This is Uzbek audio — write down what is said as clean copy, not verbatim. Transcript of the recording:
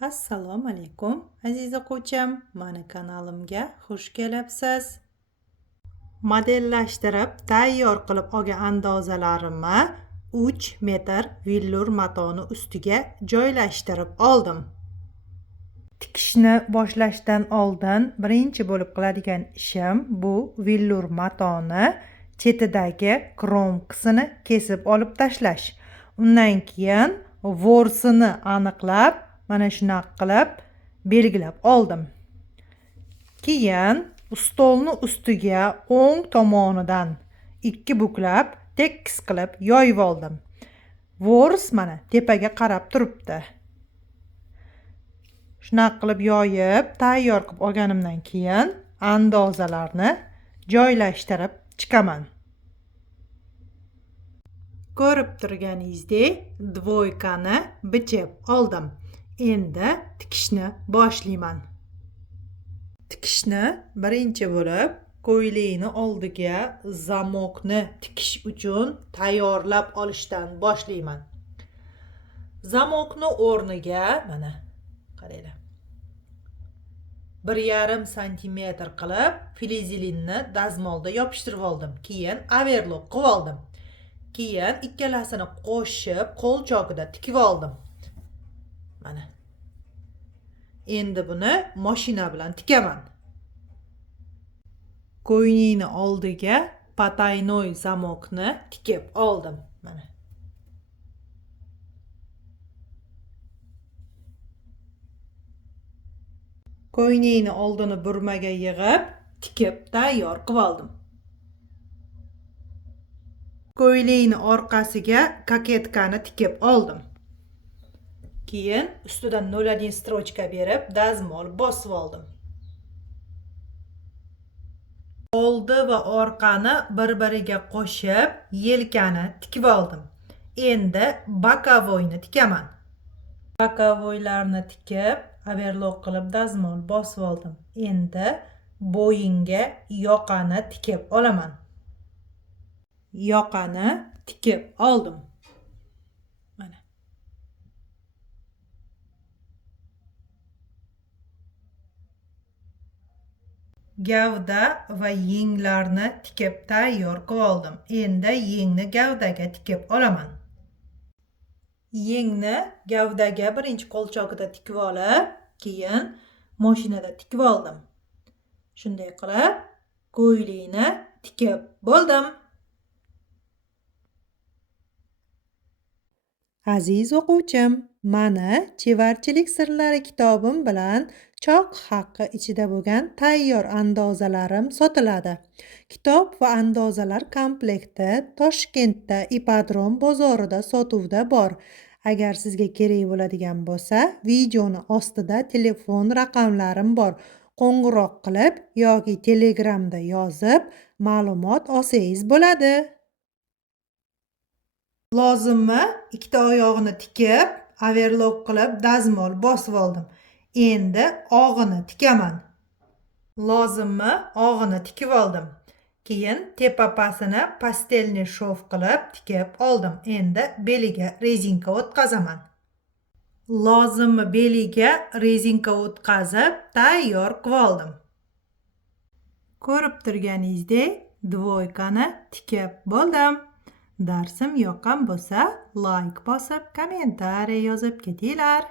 Assalomu alaykum aziz o'quvchim, mani kanalimga xush kelibsiz. Modellashtirib tayyor qilib olgan andozalarimni 3 metr villur matoni ustiga joylashtirib oldim. Tikishni boshlashdan oldin birinchi bo'lib qiladigan ishim bu villur matoni chetidagi kromkasini kesib olib tashlash. Undan keyin vorsini aniqlab mana shunaqa qilib belgilab oldim. Keyin stolni ustiga o'ng tomonidan 2 buklab tekis qilib yoyib oldim. Vors mana tepaga qarab turibdi. Shunaqa qilib yoyib, tayyor qilib olganimdan keyin andozalarni joylashtirib chiqaman. Ko'rib turganingizdek, dvoykani bichib oldim. Endi tikishni boshlayman. Tikishni birinchi bo'lib ko'ylakni oldiga zamokni tikish uchun tayyorlab olishdan boshlayman. Zamokni o'rniga mana qaranglar. 1,5 santimetr qilib filizelinni dazmolda yopishtirib oldim. Keyin overlock qilib oldim. Keyin ikkalasini qo'shib qo'l chokida tikib oldim. Mana. Endi buni mashina bilan tikaman. Ko'ylakni oldiga potaynoy zamokni tikib oldim. Mana. Ko'ylakni oldini burmaga yig'ib, tikib tayyor qilib oldim. Ko'ylakni orqasiga koketkani tikib oldim. Keyin ustidan 0,1 strochka berib, dazmol bosib oldim. Oldi va orqani bir-biriga qo'shib, yelkani tikib oldim. Endi bokovoyni tikaman. Bokovoylarni tikib, overlock qilib dazmol bosib oldim. Endi bo'yinga yoqani tikib olaman. Yoqani tikib oldim. Mana. Gavda va yenglarni tikib tayyor qilib oldim. Endi yengni gavdaga tikib olaman. Yengni gavdaga birinchi qo'lchog'ida tikib olib, keyin mashinada tikib oldim. Shunday qilib, ko'ylakni tikib bo'ldim. Aziz o'quvchim, mana chevarchilik sirlari kitobim bilan choq haqqi ichida bo'lgan tayyor andozalarim sotiladi. Kitob va andozalar komplekti Toshkentda Ipodrom bozorida sotuvda bor. Agar sizga kerak bo'ladigan bo'lsa, videoni ostida telefon raqamlarim bor. Qo'ng'iroq qilib yoki Telegramda yozib ma'lumot olsangiz bo'ladi. Lozimmi? Ikkita oyog'ini tikib, overlock qilib dazmol bosib oldim. Endi og'ini tikaman. Lozimmi? Og'ini tikib oldim. Keyin tepa-pasini pastelni shov qilib tikib oldim. Endi beliga rezinka o'tqazaman. Lozimmi beliga rezinka o'tqazib tayyor qilib oldim. Ko'rib turganingizdek, dvoykani tikib bo'ldim. Darsim yoqqan bo'lsa, like bosib, kommentariy yozib ketinglar.